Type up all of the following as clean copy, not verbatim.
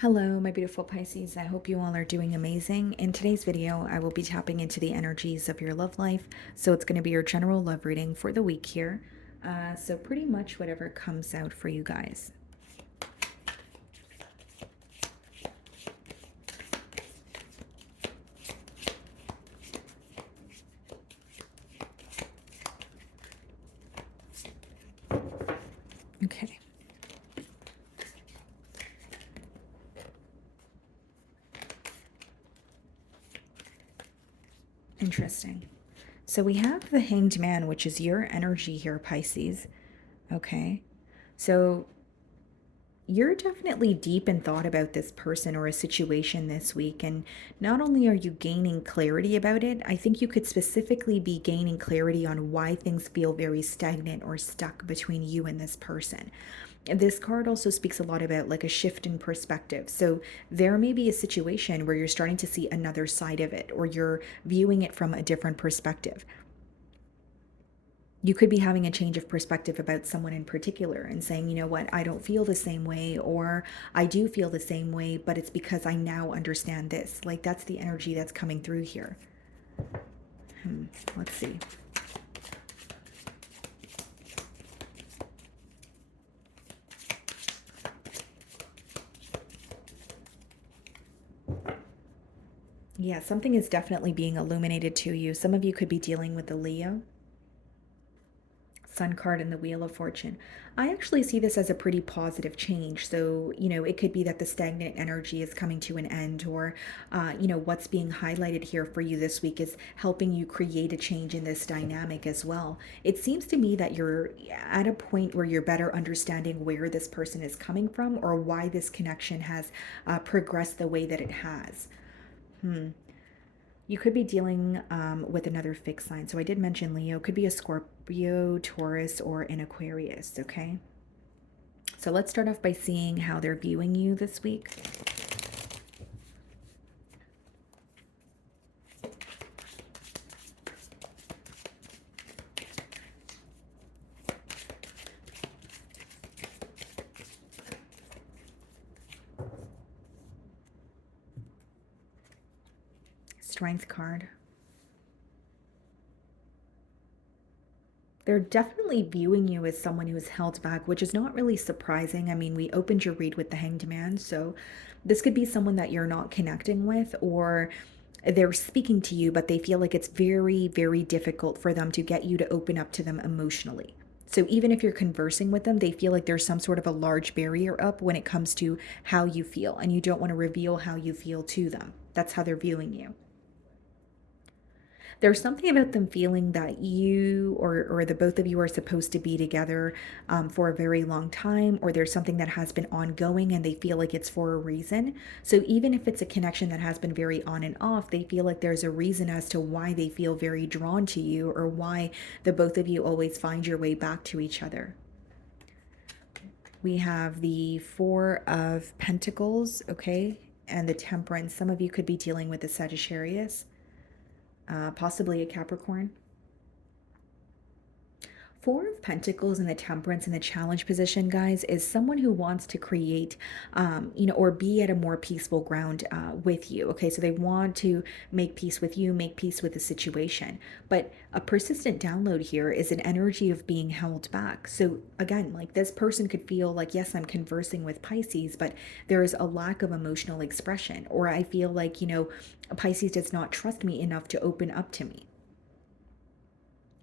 Hello, my beautiful Pisces. I hope you all are doing amazing. In today's video, I will be tapping into the energies of your love life. So it's going to be your general love reading for the week here. So pretty much whatever comes out for you guys. Okay. Interesting. So we have the Hanged Man, which is your energy here, Pisces. Okay. So you're definitely deep in thought about this person or a situation this week. And not only are you gaining clarity about it, I think you could specifically be gaining clarity on why things feel very stagnant or stuck between you and this person. This card also speaks a lot about like a shift in perspective. So there may be a situation where you're starting to see another side of it, or you're viewing it from a different perspective. You could be having a change of perspective about someone in particular and saying, you know what, I don't feel the same way, or I do feel the same way, but it's because I now understand this. Like that's the energy that's coming through here. Let's see. Yeah, something is definitely being illuminated to you. Some of you could be dealing with the Leo Sun card and the Wheel of Fortune. I actually see this as a pretty positive change. So, it could be that the stagnant energy is coming to an end, or, what's being highlighted here for you this week is helping you create a change in this dynamic as well. It seems to me that you're at a point where you're better understanding where this person is coming from, or why this connection has progressed the way that it has. You could be dealing with another fixed sign. So I did mention Leo, could be a Scorpio, Taurus, or an Aquarius, okay? So let's start off by seeing how they're viewing you this week. Strength card. They're definitely viewing you as someone who is held back, which is not really surprising. I mean, we opened your read with the Hanged Man, so this could be someone that you're not connecting with, or they're speaking to you, but they feel like it's very, very difficult for them to get you to open up to them emotionally. So even if you're conversing with them, they feel like there's some sort of a large barrier up when it comes to how you feel, and you don't want to reveal how you feel to them. That's how they're viewing you. There's something about them feeling that you or the both of you are supposed to be together for a very long time, or there's something that has been ongoing and they feel like it's for a reason. So even if it's a connection that has been very on and off, they feel like there's a reason as to why they feel very drawn to you, or why the both of you always find your way back to each other. We have the Four of Pentacles, okay, and the Temperance. Some of you could be dealing with the Sagittarius, possibly a Capricorn. Four of Pentacles and the Temperance and the challenge position, guys, is someone who wants to create, or be at a more peaceful ground with you. Okay, so they want to make peace with you, make peace with the situation. But a persistent download here is an energy of being held back. So again, like this person could feel like, yes, I'm conversing with Pisces, but there is a lack of emotional expression. Or I feel like, Pisces does not trust me enough to open up to me.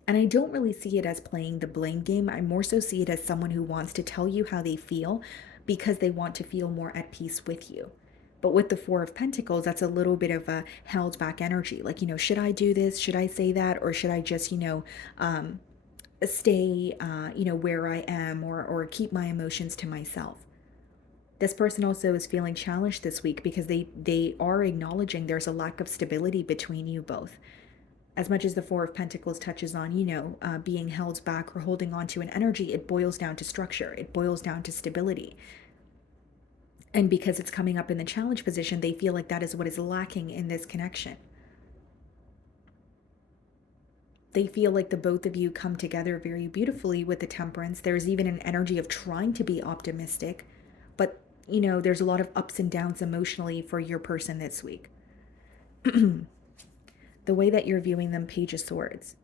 And I don't really see it as playing the blame game. I more so see it as someone who wants to tell you how they feel because they want to feel more at peace with you. But with the Four of Pentacles, that's a little bit of a held back energy. Like, should I do this? Should I say that? Or should I just, stay, where I am, or keep my emotions to myself? This person also is feeling challenged this week because they are acknowledging there's a lack of stability between you both. As much as the Four of Pentacles touches on, being held back or holding on to an energy, it boils down to structure. It boils down to stability. And because it's coming up in the challenge position, they feel like that is what is lacking in this connection. They feel like the both of you come together very beautifully with the Temperance. There's even an energy of trying to be optimistic, but there's a lot of ups and downs emotionally for your person this week. The way that you're viewing them, Page of Swords.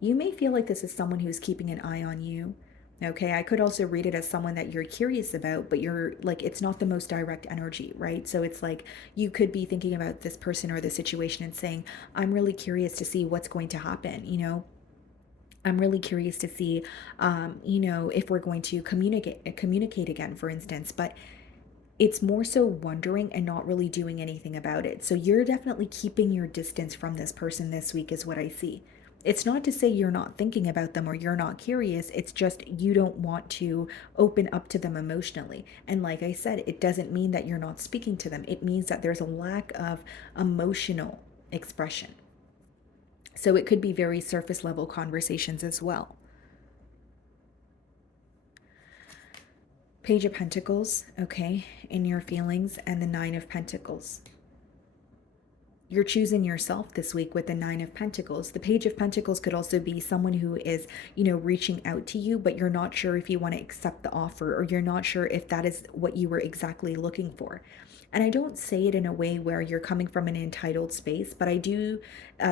You may feel like this is someone who's keeping an eye on you. Okay, I could also read it as someone that you're curious about, but you're like, it's not the most direct energy, right? So it's like you could be thinking about this person or the situation and saying, I'm really curious to see what's going to happen. I'm really curious to see, if we're going to communicate again, for instance. But it's more so wondering and not really doing anything about it. So you're definitely keeping your distance from this person this week, is what I see. It's not to say you're not thinking about them or you're not curious. It's just you don't want to open up to them emotionally. And like I said, it doesn't mean that you're not speaking to them, it means that there's a lack of emotional expression. So it could be very surface level conversations as well. Page of Pentacles, okay, in your feelings, and the Nine of Pentacles. You're choosing yourself this week with the Nine of Pentacles. The Page of Pentacles could also be someone who is, reaching out to you, but you're not sure if you want to accept the offer, or you're not sure if that is what you were exactly looking for. And I don't say it in a way where you're coming from an entitled space, but I do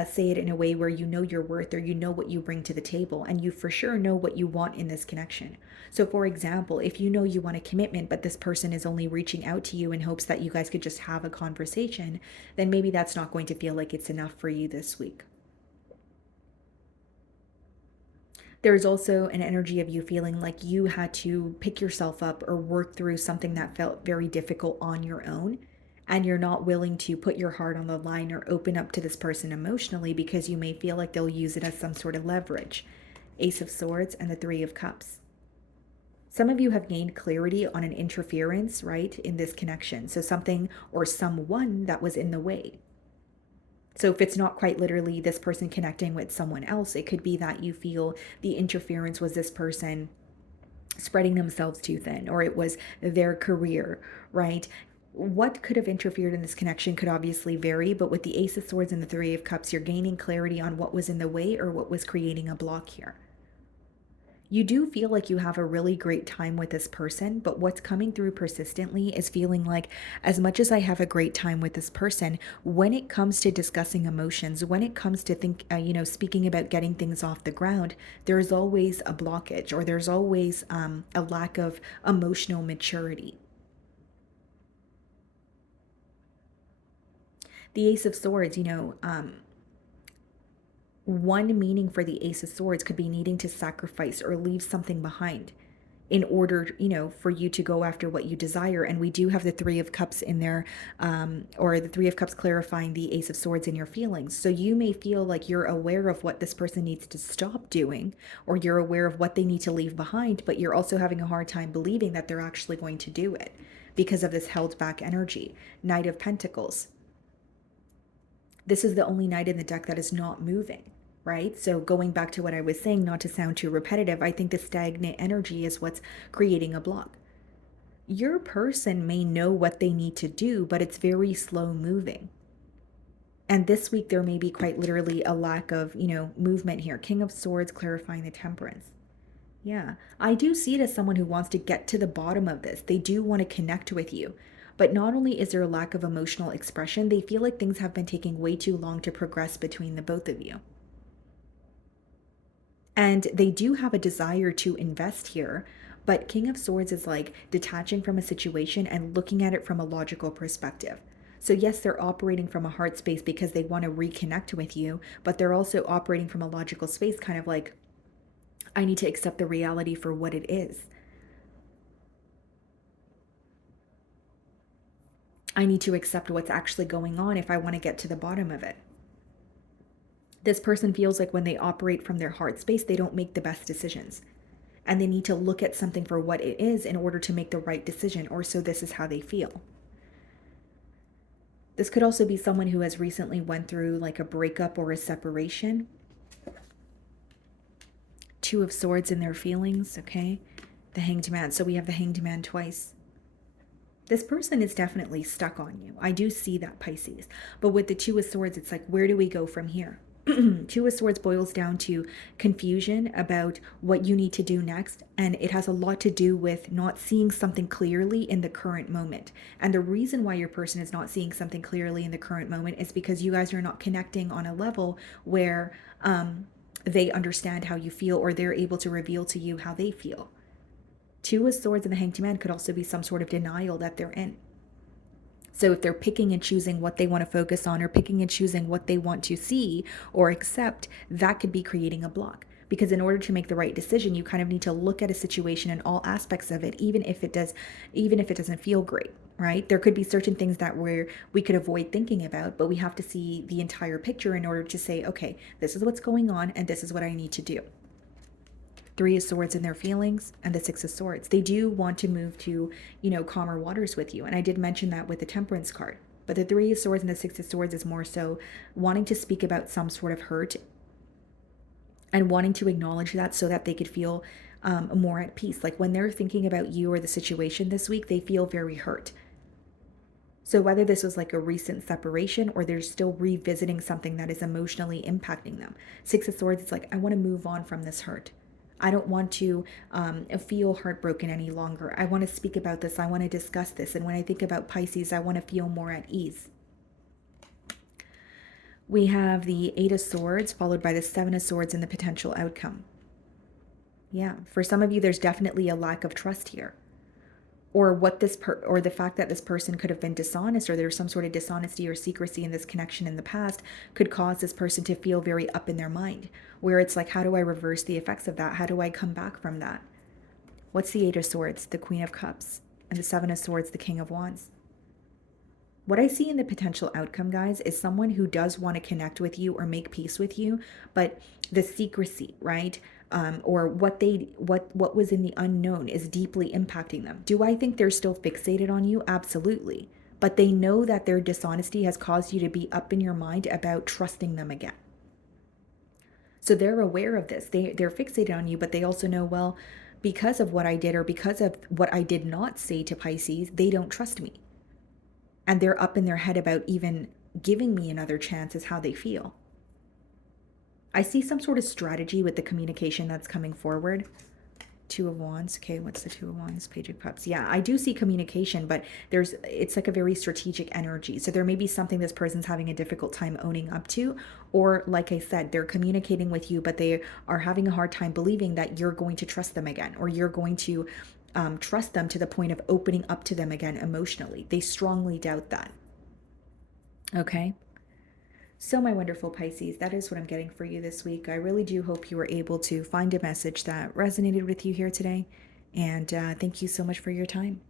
say it in a way where you know your worth, or you know what you bring to the table, and you for sure know what you want in this connection. So, for example, if you know you want a commitment, but this person is only reaching out to you in hopes that you guys could just have a conversation, then maybe that's not going to feel like it's enough for you this week. There's also an energy of you feeling like you had to pick yourself up or work through something that felt very difficult on your own. And you're not willing to put your heart on the line or open up to this person emotionally because you may feel like they'll use it as some sort of leverage. Ace of Swords and the Three of Cups. Some of you have gained clarity on an interference, right, in this connection. So something or someone that was in the way. So if it's not quite literally this person connecting with someone else, it could be that you feel the interference was this person spreading themselves too thin, or it was their career, right? What could have interfered in this connection could obviously vary, but with the Ace of Swords and the Three of Cups, you're gaining clarity on what was in the way or what was creating a block here. You do feel like you have a really great time with this person, but what's coming through persistently is feeling like, as much as I have a great time with this person, when it comes to discussing emotions, when it comes to speaking about getting things off the ground, there's always a blockage, or there's always a lack of emotional maturity. The Ace of Swords, one meaning for the Ace of Swords could be needing to sacrifice or leave something behind in order, for you to go after what you desire. And we do have the Three of Cups in there, or the Three of Cups clarifying the Ace of Swords in your feelings. So you may feel like you're aware of what this person needs to stop doing, or you're aware of what they need to leave behind, but you're also having a hard time believing that they're actually going to do it because of this held back energy. Knight of Pentacles. This is the only knight in the deck that is not moving, right? So going back to what I was saying, not to sound too repetitive, I think the stagnant energy is what's creating a block. Your person may know what they need to do, but it's very slow moving. And this week there may be quite literally a lack of, movement here. King of Swords clarifying the Temperance. Yeah, I do see it as someone who wants to get to the bottom of this. They do want to connect with you. But not only is there a lack of emotional expression, they feel like things have been taking way too long to progress between the both of you. And they do have a desire to invest here, but King of Swords is like detaching from a situation and looking at it from a logical perspective. So yes, they're operating from a heart space because they want to reconnect with you, but they're also operating from a logical space, kind of like, I need to accept the reality for what it is. I need to accept what's actually going on if I want to get to the bottom of it. This person feels like when they operate from their heart space, they don't make the best decisions. And they need to look at something for what it is in order to make the right decision, or so this is how they feel. This could also be someone who has recently went through like a breakup or a separation. Two of Swords in their feelings, okay? The Hanged Man. So we have the Hanged Man twice. This person is definitely stuck on you. I do see that, Pisces. But with the Two of Swords, it's like, where do we go from here? Two of Swords boils down to confusion about what you need to do next, and it has a lot to do with not seeing something clearly in the current moment. And the reason why your person is not seeing something clearly in the current moment is because you guys are not connecting on a level where they understand how you feel, or they're able to reveal to you how they feel. Two of Swords and the Hanged Man could also be some sort of denial that they're in. So if they're picking and choosing what they want to focus on, or picking and choosing what they want to see or accept, that could be creating a block. Because in order to make the right decision, you kind of need to look at a situation and all aspects of it, even if it doesn't feel great, right? There could be certain things that we could avoid thinking about, but we have to see the entire picture in order to say, okay, this is what's going on and this is what I need to do. Three of Swords in their feelings, and the Six of Swords. They do want to move to, calmer waters with you. And I did mention that with the Temperance card. But the Three of Swords and the Six of Swords is more so wanting to speak about some sort of hurt and wanting to acknowledge that so that they could feel more at peace. Like when they're thinking about you or the situation this week, they feel very hurt. So whether this was like a recent separation or they're still revisiting something that is emotionally impacting them. Six of Swords, it's like, I want to move on from this hurt. I don't want to feel heartbroken any longer. I want to speak about this. I want to discuss this. And when I think about Pisces, I want to feel more at ease. We have the Eight of Swords followed by the Seven of Swords and the potential outcome. Yeah, for some of you, there's definitely a lack of trust here. Or or the fact that this person could have been dishonest, or there's some sort of dishonesty or secrecy in this connection in the past, could cause this person to feel very up in their mind, where it's like, how do I reverse the effects of that? How do I come back from that? What's the Eight of Swords? The Queen of Cups. And the Seven of Swords, the King of Wands. What I see in the potential outcome, guys, is someone who does want to connect with you or make peace with you, but the secrecy, right? Or what was in the unknown is deeply impacting them. Do I think they're still fixated on you? Absolutely. But they know that their dishonesty has caused you to be up in your mind about trusting them again. So they're aware of this. They're fixated on you, but they also know, well, because of what I did or because of what I did not say to Pisces, they don't trust me. And they're up in their head about even giving me another chance is how they feel. I see some sort of strategy with the communication that's coming forward. Two of Wands. Okay, what's the Two of Wands? Page of Cups. Yeah, I do see communication, but it's like a very strategic energy. So there may be something this person's having a difficult time owning up to, or like I said, they're communicating with you, but they are having a hard time believing that you're going to trust them again, or you're going to trust them to the point of opening up to them again emotionally. They strongly doubt that. Okay. So, my wonderful Pisces, that is what I'm getting for you this week. I really do hope you were able to find a message that resonated with you here today. And thank you so much for your time.